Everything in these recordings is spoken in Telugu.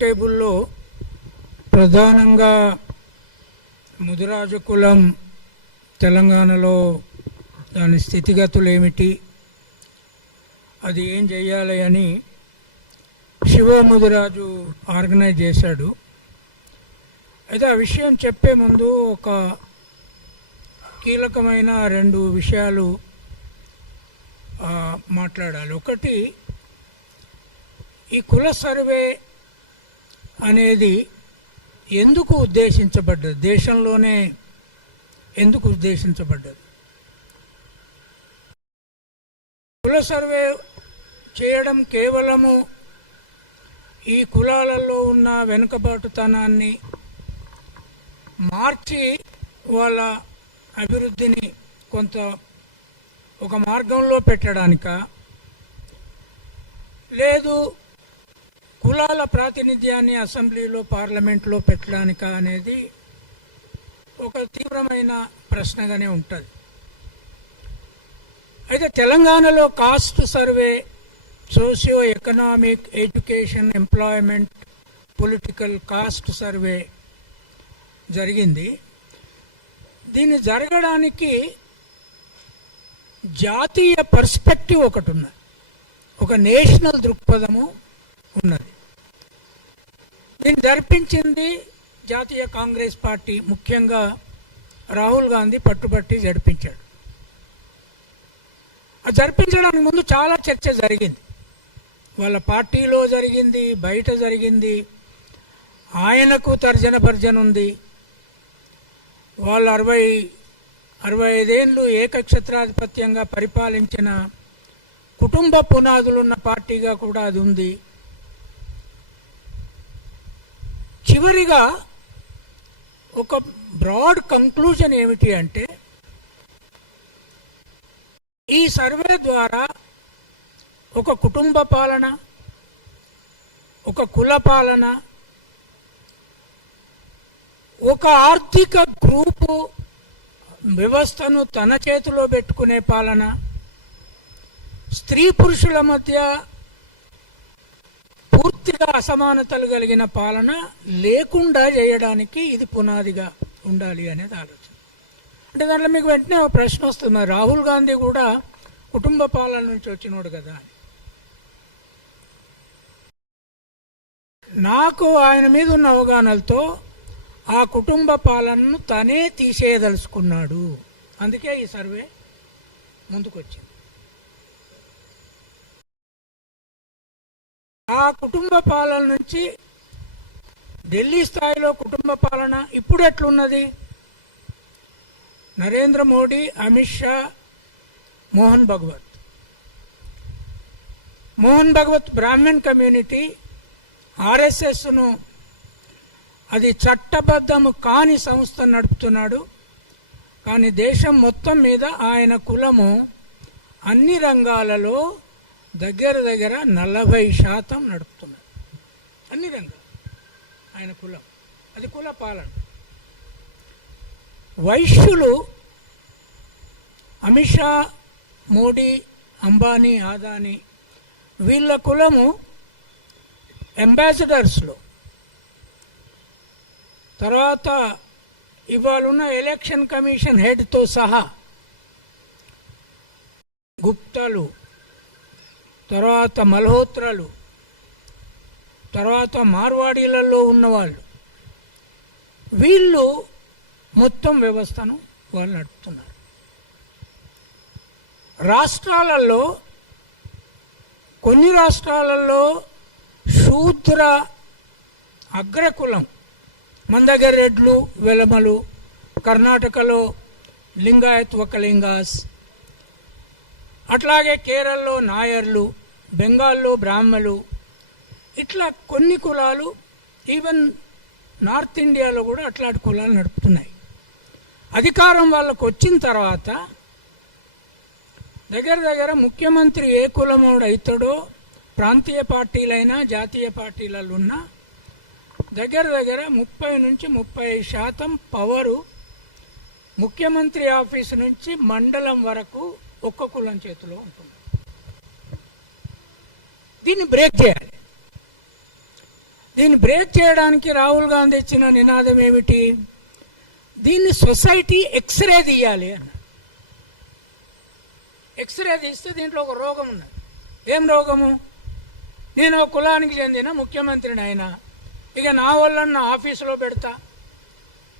టేబుల్లో ప్రధానంగా ముదిరాజు కులం తెలంగాణలో దాని స్థితిగతులు ఏమిటి, అది ఏం చేయాలి అని శివ ముదిరాజు ఆర్గనైజ్ చేశాడు. అయితే ఆ విషయం చెప్పే ముందు ఒక కీలకమైన 2 విషయాలు మాట్లాడాలి. ఒకటి, ఈ కుల సర్వే అనేది ఎందుకు ఉద్దేశించబడ్డది, దేశంలోనే ఎందుకు ఉద్దేశించబడ్డది? కుల సర్వే చేయడం కేవలము ఈ కులాలలో ఉన్న వెనుకబాటుతనాన్ని మార్చి వాళ్ళ అభివృద్ధిని కొంత ఒక మార్గంలో పెట్టడానిక, లేదు కులాల ప్రాతినిధ్యాన్ని అసెంబ్లీలో పార్లమెంట్లో పెట్టడానిక అనేది ఒక తీవ్రమైన ప్రశ్నగానే ఉంటుంది. అయితే తెలంగాణలో caste survey, socio economic, education, employment, political caste survey జరిగింది. దీన్ని జరగడానికి జాతీయ పర్స్పెక్టివ్ ఒకటి ఉన్నది, ఒక నేషనల్ దృక్పథము ఉన్నది. దీన్ని జరిపించింది జాతీయ కాంగ్రెస్ పార్టీ, ముఖ్యంగా రాహుల్ గాంధీ పట్టుబట్టి జరిపించాడు. ఆ జరిపించడానికి ముందు చాలా చర్చ జరిగింది, వాళ్ళ పార్టీలో జరిగింది, బయట జరిగింది. ఆయనకు తర్జన భర్జన ఉంది. వాళ్ళు 65 ఏళ్ళు ఏకఛత్రాధిపత్యంగా పరిపాలించిన కుటుంబ పునాదులున్న పార్టీగా కూడా అది ఉంది. చివరిగా ఒక బ్రాడ్ కంక్లూజన్ ఏమిటి అంటే, ఈ సర్వే ద్వారా ఒక కుటుంబ పాలన, ఒక కుల పాలన, ఒక ఆర్థిక గ్రూపు వ్యవస్థను తన చేతిలో పెట్టుకునే పాలన, స్త్రీ పురుషుల మధ్య పూర్తిగా అసమానతలు కలిగిన పాలన లేకుండా చేయడానికి ఇది పునాదిగా ఉండాలి అనేది ఆలోచన. అంటే దాంట్లో మీకు వెంటనే ఒక ప్రశ్న వస్తుంది, మరి రాహుల్ గాంధీ కూడా కుటుంబ పాలన నుంచి వచ్చినోడు కదా అని. నాకు ఆయన మీద ఉన్న అవగాహనలతో ఆ కుటుంబ పాలనను తనే తీసేయదలుచుకున్నాడు. అందుకే ఈ సర్వే ముందుకొచ్చింది. ఆ కుటుంబ పాలన నుంచి ఢిల్లీ స్థాయిలో కుటుంబ పాలన ఇప్పుడు ఎట్లున్నది? నరేంద్ర మోడీ, అమిత్ షా, మోహన్ భగవత్ బ్రాహ్మణ్ కమ్యూనిటీ ఆర్ఎస్ఎస్ను, అది చట్టబద్ధము కాని సంస్థ నడుపుతున్నాడు. కానీ దేశం మొత్తం మీద ఆయన కులము అన్ని రంగాలలో దగ్గర 40% నడుపుతున్నాడు. అన్ని రంగాలు ఆయన కులం, అది కుల పాలన. వైశ్యులు అమిత్ షా, మోడీ, అంబానీ, ఆదానీ వీళ్ళ కులము అంబాసిడర్స్లో, తర్వాత ఇవాళ ఎలక్షన్ కమిషన్ హెడ్తో సహా గుప్తాలు, తర్వాత మల్హోత్రాలు, తర్వాత మార్వాడీలలో ఉన్నవాళ్ళు, వీళ్ళు మొత్తం వ్యవస్థను వాళ్ళు నడుపుతున్నారు. రాష్ట్రాలలో, కొన్ని రాష్ట్రాలలో శూద్ర అగ్రకులం, మన దగ్గర రెడ్లు, వెలమలు, కర్ణాటకలో లింగాయత్ వకలింగాస్, అట్లాగే కేరళలో నాయర్లు, బెంగాల్లో బ్రాహ్మలు, ఇట్లా కొన్ని కులాలు, ఈవెన్ నార్త్ ఇండియాలో కూడా అట్లాంటి కులాలు నడుపుతున్నాయి. అధికారం వాళ్ళకు వచ్చిన తర్వాత దగ్గర ముఖ్యమంత్రి ఏ కులమోడు అవుతాడో, ప్రాంతీయ పార్టీలైనా జాతీయ పార్టీలలో ఉన్న దగ్గర 30 నుంచి 35% పవరు ముఖ్యమంత్రి ఆఫీసు నుంచి మండలం వరకు ఒక్క కులం చేతిలో ఉంటుంది. దీన్ని బ్రేక్ చేయాలి. దీన్ని బ్రేక్ చేయడానికి రాహుల్ గాంధీ ఇచ్చిన నినాదం ఏమిటి? దీన్ని సొసైటీ ఎక్స్రే తీయాలి అన్న. ఎక్స్రే తీస్తే దీంట్లో ఒక రోగం ఉన్నది. ఏం రోగము? నేను ఒక కులానికి చెందిన ముఖ్యమంత్రిని అయినా, ఇక నా వాళ్ళని నా ఆఫీసులో పెడతా,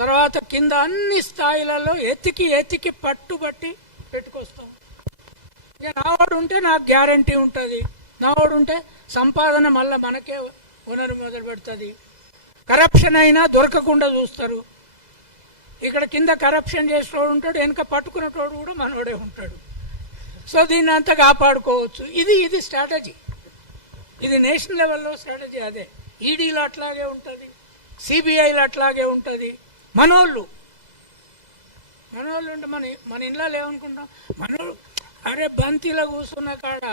తర్వాత కింద అన్ని స్థాయిలలో ఎతికి పట్టుబట్టి పెట్టుకొస్తాం. ఇక నావాడు ఉంటే నాకు గ్యారంటీ ఉంటుంది, నావాడు ఉంటే సంపాదన మళ్ళీ మనకే మొదలు పెడుతుంది. కరప్షన్ అయినా దొరకకుండా చూస్తారు. ఇక్కడ కింద కరప్షన్ చేసేవాడు ఉంటాడు, వెనక పట్టుకునేటోడు కూడా మనోడే ఉంటాడు. సో దీన్ని అంతా కాపాడుకోవచ్చు. ఇది స్ట్రాటజీ. ఇది నేషనల్ లెవెల్లో స్ట్రాటజీ. అదే ఈడీలో అట్లాగే ఉంటుంది, సిబిఐలో అట్లాగే ఉంటుంది. మనోళ్ళు అంటే మన ఇళ్ళలో ఏమనుకుంటాం, మనోళ్ళు అరే బంతిలో కూర్చున్న కాడ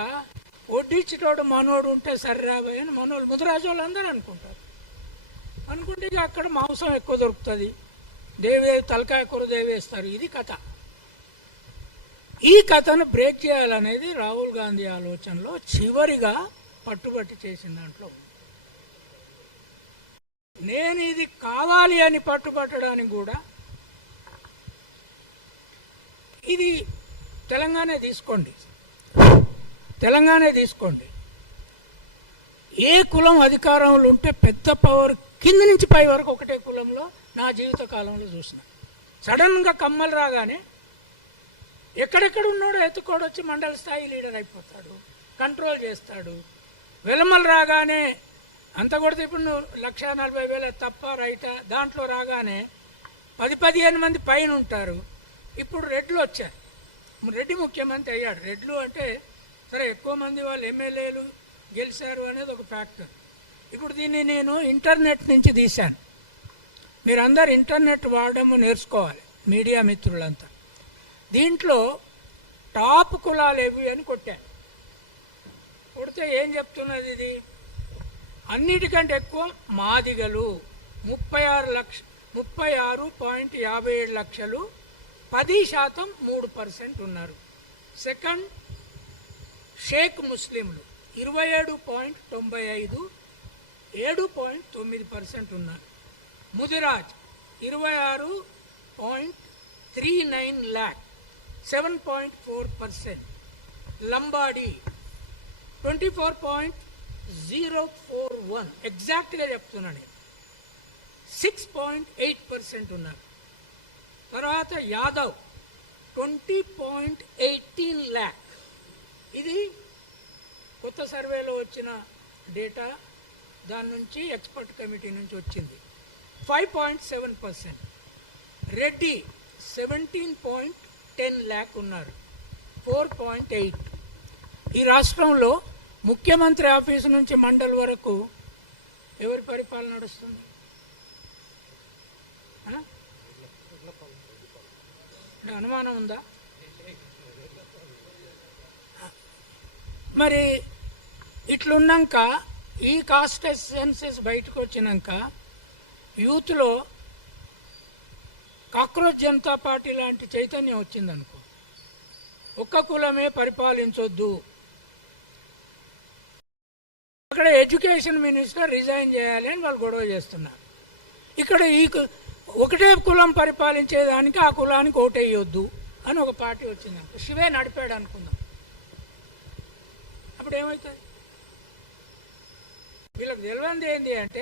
వడ్డించేటోడు మనోడు ఉంటే సర్రాబాయ్ అని మనోళ్ళు ముదిరాజు వాళ్ళు అందరూ అనుకుంటారు. అనుకుంటే ఇక అక్కడ మాంసం ఎక్కువ దొరుకుతుంది, తలకాయ కూర దేవేస్తారు. ఇది కథ. ఈ కథను బ్రేక్ చేయాలనేది రాహుల్ గాంధీ ఆలోచనలో చివరిగా పట్టుబట్టి చేసిన దాంట్లో. నేను ఇది కావాలి అని పట్టుబట్టడానికి కూడా ఇది తెలంగాణ తీసుకోండి. ఏ కులం అధికారంలో ఉంటే పెద్ద పవర్ కింద నుంచి పై వరకు ఒకటే కులంలో నా జీవిత కాలంలో చూసిన. సడన్గా కమ్మలు రాగానే ఎక్కడెక్కడ ఉన్నాడో ఎత్తుకోడు వచ్చి మండల స్థాయి లీడర్ అయిపోతాడు, కంట్రోల్ చేస్తాడు. వెలమలు రాగానే అంత కొడితే ఇప్పుడు నువ్వు 1,40,000 తప్ప రైటా దాంట్లో రాగానే 10-15 మంది పైన ఉంటారు. ఇప్పుడు రెడ్లు వచ్చారు, రెడ్డి ముఖ్యమంత్రి అయ్యాడు. రెడ్లు అంటే సరే ఎక్కువ మంది వాళ్ళు ఎమ్మెల్యేలు గెలిచారు అనేది ఒక ఫ్యాక్టర్. ఇప్పుడు దీన్ని నేను ఇంటర్నెట్ నుంచి తీశాను. మీరందరూ ఇంటర్నెట్ వాడడం నేర్చుకోవాలి, మీడియా మిత్రులంతా. దీంట్లో టాప్ కులాలు ఏవి అని కొట్టాను. కొడితే ఏం చెప్తున్నది ఇది? అన్నిటికంటే ఎక్కువ మాదిగలు 36.57 లక్షలు, 10% 3% ఉన్నారు. సెకండ్ షేక్ ముస్లింలు 27.95, 7.9% ఉన్నారు. ముదిరాజ్ 26.39 lakh, 7.4%. లంబాడి 24.041, ఎగ్జాక్ట్గా చెప్తున్నాను, 6.8% ఉన్నారు. తర్వాత యాదవ్ 20.18 lakh. ఇది కొత్త సర్వేలో వచ్చిన డేటా, దాని నుంచి ఎక్స్పర్ట్ కమిటీ నుంచి వచ్చింది. 5.7%. రెడ్డి 17.10 lakh ఉన్నారు, 4.8. ఈ రాష్ట్రంలో ముఖ్యమంత్రి ఆఫీసు నుంచి మండల్ వరకు ఎవరి పరిపాలన నడుస్తుంది? అనుమానం ఉందా? మరి ఇట్లున్నాక ఈ కాస్ట్ సెన్సెస్ బయటకు వచ్చినాక యూత్లో కాక్రోచ్ జనతా పార్టీ లాంటి చైతన్యం వచ్చిందనుకో, ఒక్క కులమే పరిపాలించొద్దు, అక్కడ ఎడ్యుకేషన్ మినిస్టర్ రిజైన్ చేయాలి అని వాళ్ళు గొడవ చేస్తున్నారు. ఇక్కడ ఒకటే కులం పరిపాలించేదానికి ఆ కులానికి ఓటేయొద్దు అని ఒక పార్టీ వచ్చిందనుకో, శివే నడిపాడు అనుకుందాం, అప్పుడు ఏమవుతుంది? వీళ్ళకి తెలియంది ఏంటి అంటే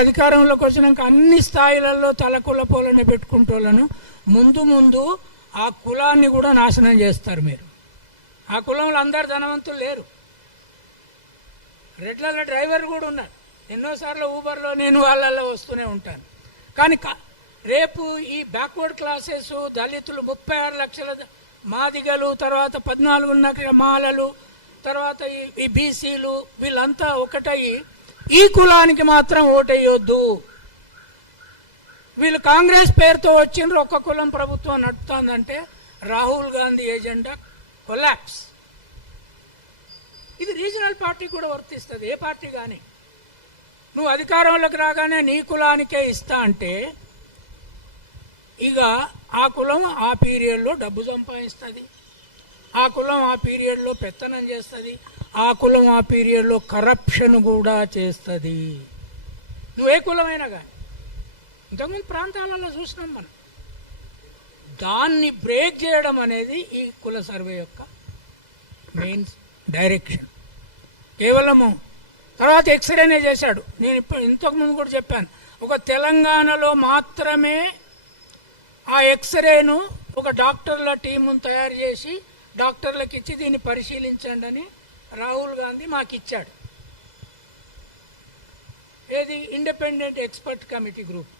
అధికారంలోకి వచ్చినాక అన్ని స్థాయిలలో తల కులపోలని పెట్టుకుంటోళ్ళను ముందు ఆ కులాన్ని కూడా నాశనం చేస్తారు. మీరు ఆ కులంలో అందరు ధనవంతులు లేరు. రెడ్ల డ్రైవర్ కూడా ఉన్నారు. ఎన్నోసార్లు ఊబర్లో నేను వాళ్ళల్లో వస్తూనే ఉంటాను. కానీ రేపు ఈ బ్యాక్వర్డ్ క్లాసెస్, దళితులు 36 లక్షల మాదిగలు, తర్వాత 14 లక్షల మాలలు, తర్వాత ఈ బీసీలు, వీళ్ళంతా ఒకటయ్యి ఈ కులానికి మాత్రం ఓటేయొద్దు, వీళ్ళు కాంగ్రెస్ పేరుతో వచ్చిండ్రు, ఒక్క కులం ప్రభుత్వం నడుపుతుందంటే రాహుల్ గాంధీ ఏజెండా కొలాప్స్. ఇది రీజనల్ పార్టీ కూడా వర్తిస్తుంది. ఏ పార్టీ కానీ నువ్వు అధికారంలోకి రాగానే నీ కులానికే ఇస్తా అంటే ఇక ఆ కులం ఆ పీరియడ్లో డబ్బు సంపాదిస్తుంది, ఆ కులం ఆ పీరియడ్లో పెత్తనం చేస్తుంది, ఆ కులం ఆ పీరియడ్లో కరప్షన్ కూడా చేస్తుంది. నువ్వే కులమైనా కానీ ఇంతకుముందు ప్రాంతాలలో చూసినాం మనం. దాన్ని బ్రేక్ చేయడం అనేది ఈ కుల సర్వే యొక్క మెయిన్ డైరెక్షన్. కేవలము తర్వాత ఎక్స్రేనే చేశాడు. నేను ఇంతకుముందు కూడా చెప్పాను, ఒక తెలంగాణలో మాత్రమే ఆ ఎక్స్రేను ఒక డాక్టర్ల టీమును తయారు చేసి డాక్టర్లకు ఇచ్చి దీన్ని పరిశీలించండి అని రాహుల్ గాంధీ మాకు ఇచ్చాడు. ఏది ఇండిపెండెంట్ ఎక్స్పర్ట్ కమిటీ గ్రూప్.